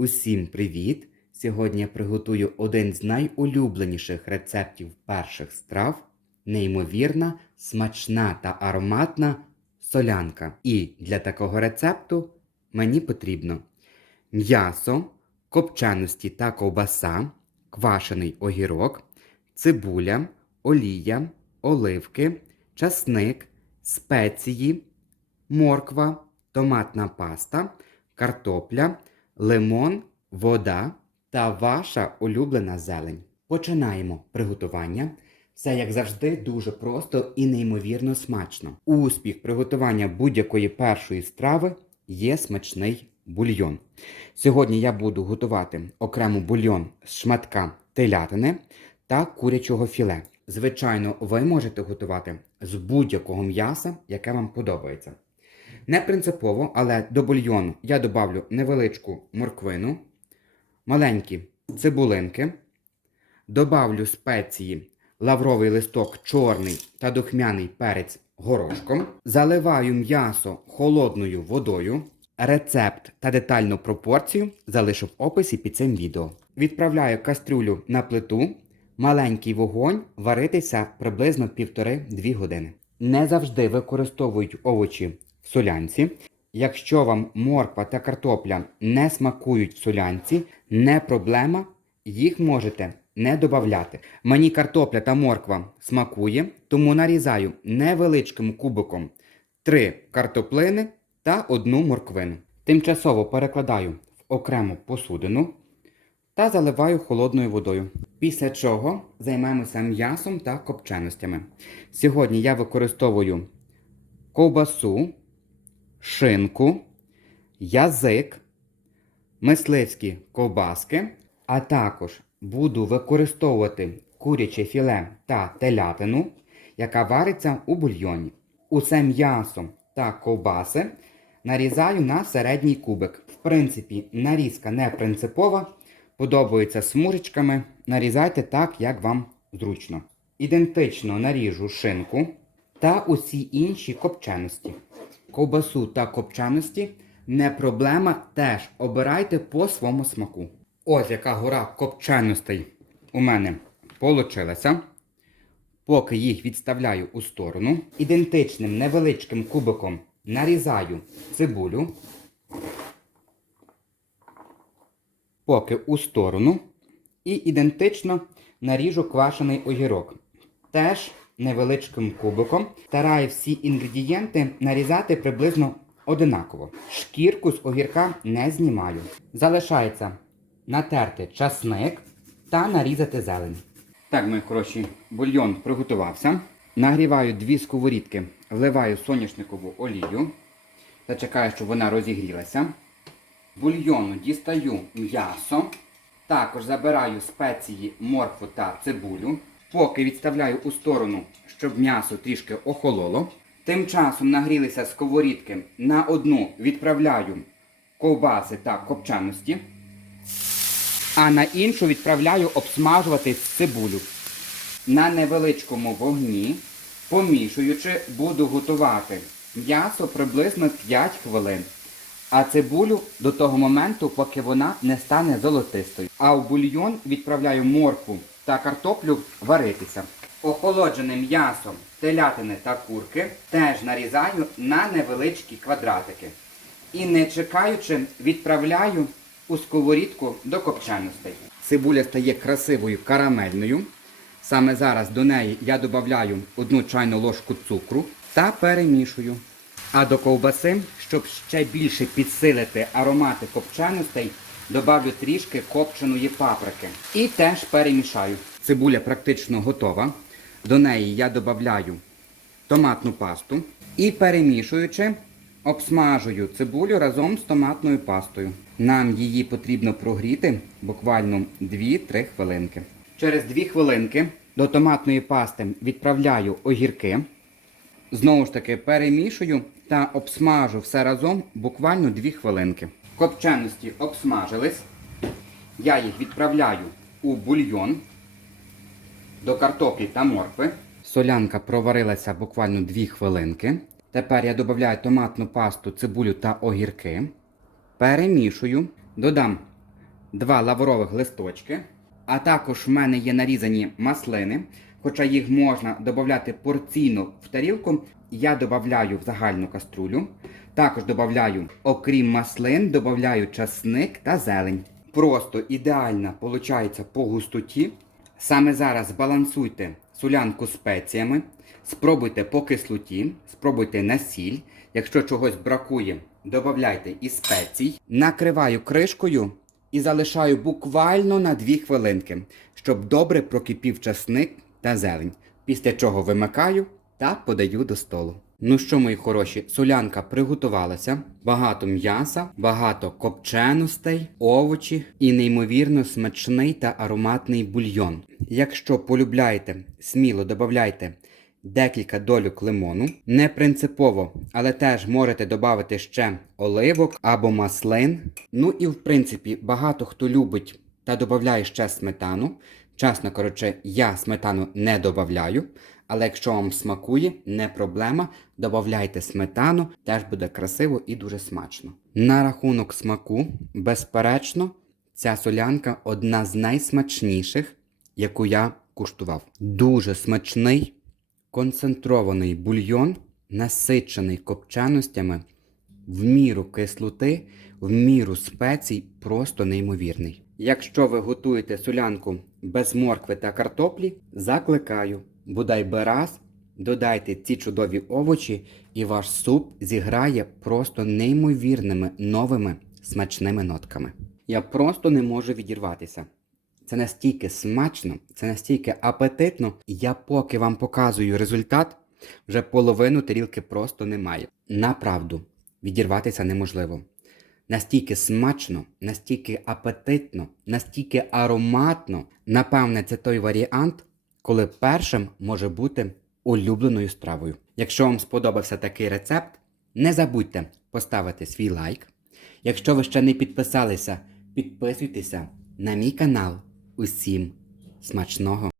Усім привіт! Сьогодні я приготую один з найулюбленіших рецептів перших страв неймовірна, смачна та ароматна солянка. І для такого рецепту мені потрібно м'ясо, копченості та ковбаса, квашений огірок, цибуля, олія, оливки, часник, спеції, морква, томатна паста, картопля, лимон, вода та ваша улюблена зелень. Починаємо приготування. Все, як завжди, дуже просто і неймовірно смачно. Успіх приготування будь-якої першої страви є смачний бульйон. Сьогодні я буду готувати окремо бульйон з шматка телятини та курячого філе. Звичайно, ви можете готувати з будь-якого м'яса, яке вам подобається. Не принципово, але до бульйону я добавлю невеличку морквину, маленькі цибулинки, добавлю спеції лавровий листок чорний та духмяний перець горошком, заливаю м'ясо холодною водою. Рецепт та детальну пропорцію залишу в описі під цим відео. Відправляю кастрюлю на плиту, маленький вогонь варитися приблизно 1,5-2 години. Не завжди використовують овочі солянці. Якщо вам морква та картопля не смакують солянці, не проблема, їх можете не додавати. Мені картопля та морква смакує, тому нарізаю невеличким кубиком 3 картоплини та одну морквину. Тимчасово перекладаю в окрему посудину та заливаю холодною водою. Після чого займемося м'ясом та копченостями. Сьогодні я використовую ковбасу, шинку, язик, мисливські ковбаски, а також буду використовувати куряче філе та телятину, яка вариться у бульйоні. Усе м'ясо та ковбаси нарізаю на середній кубик. В принципі, нарізка не принципова, подобається смужечками. Нарізайте так, як вам зручно. Ідентично наріжу шинку та усі інші копченості. Ковбасу та копченості не проблема, теж обирайте по своєму смаку. Ось яка гора копченостей у мене получилася. Поки їх відставляю у сторону, ідентичним невеличким кубиком нарізаю цибулю. Поки у сторону. І ідентично наріжу квашений огірок. Теж невеличким кубиком. Стараю всі інгредієнти нарізати приблизно одинаково. Шкірку з огірка не знімаю. Залишається натерти часник та нарізати зелень. Так, мої хороші, бульйон приготувався. Нагріваю дві сковорідки, вливаю соняшникову олію та чекаю, щоб вона розігрілася. Бульйону дістаю м'ясо. Також забираю спеції моркву та цибулю. Поки відставляю у сторону, щоб м'ясо трішки охололо. Тим часом нагрілися сковорідки. На одну відправляю ковбаси та копчаності. А на іншу відправляю обсмажувати цибулю. На невеличкому вогні, помішуючи, буду готувати м'ясо приблизно 5 хвилин. А цибулю до того моменту, поки вона не стане золотистою. А в бульйон відправляю моркву та картоплю варитися. Охолоджене м'ясо телятини та курки теж нарізаю на невеличкі квадратики. І не чекаючи, відправляю у сковорідку до копченостей. Цибуля стає красивою карамельною. Саме зараз до неї я додаю одну чайну ложку цукру та перемішую. А до ковбаси, щоб ще більше підсилити аромати копченостей, добавлю трішки копченої паприки. І теж перемішаю. Цибуля практично готова. До неї я додаю томатну пасту і перемішуючи, обсмажую цибулю разом з томатною пастою. Нам її потрібно прогріти буквально 2-3 хвилинки. Через 2 хвилинки до томатної пасти відправляю огірки. Знову ж таки перемішую та обсмажу все разом буквально 2 хвилинки. Копченості обсмажились. Я їх відправляю у бульйон до картоплі та моркви. Солянка проварилася буквально 2 хвилинки. Тепер я додаю томатну пасту, цибулю та огірки. Перемішую. Додам два лаврових листочки, а також в мене є нарізані маслини. Хоча їх можна додати порційно в тарілку, я додаю в загальну каструлю. Також додаю, окрім маслин, додаю часник та зелень. Просто ідеально виходить по густоті. Саме зараз балансуйте солянку спеціями, спробуйте по кислоті, спробуйте на сіль. Якщо чогось бракує, додавайте і спецій. Накриваю кришкою і залишаю буквально на 2 хвилинки, щоб добре прокипів часник та зелень. Після чого вимикаю та подаю до столу. Ну що, мої хороші, солянка приготувалася, багато м'яса, багато копченостей, овочі і неймовірно смачний та ароматний бульйон. Якщо полюбляєте, сміло додавайте декілька долюк лимону. Не принципово, але теж можете додати ще оливок або маслин. Ну і в принципі багато хто любить та додає ще сметану. Чесно коротше, я сметану не додаю. Але якщо вам смакує, не проблема, додавайте сметану, теж буде красиво і дуже смачно. На рахунок смаку, безперечно, ця солянка одна з найсмачніших, яку я куштував. Дуже смачний, концентрований бульйон, насичений копченостями, в міру кислоти, в міру спецій, просто неймовірний. Якщо ви готуєте солянку без моркви та картоплі, закликаю, бодай би раз, додайте ці чудові овочі, і ваш суп зіграє просто неймовірними новими смачними нотками. Я просто не можу відірватися. Це настільки смачно, це настільки апетитно, я поки вам показую результат, вже половину тарілки просто немає. Направду, відірватися неможливо. Настільки смачно, настільки апетитно, настільки ароматно. Напевне, це той варіант, коли першим може бути улюбленою стравою. Якщо вам сподобався такий рецепт, не забудьте поставити свій лайк. Якщо ви ще не підписалися, підписуйтеся на мій канал. Усім смачного!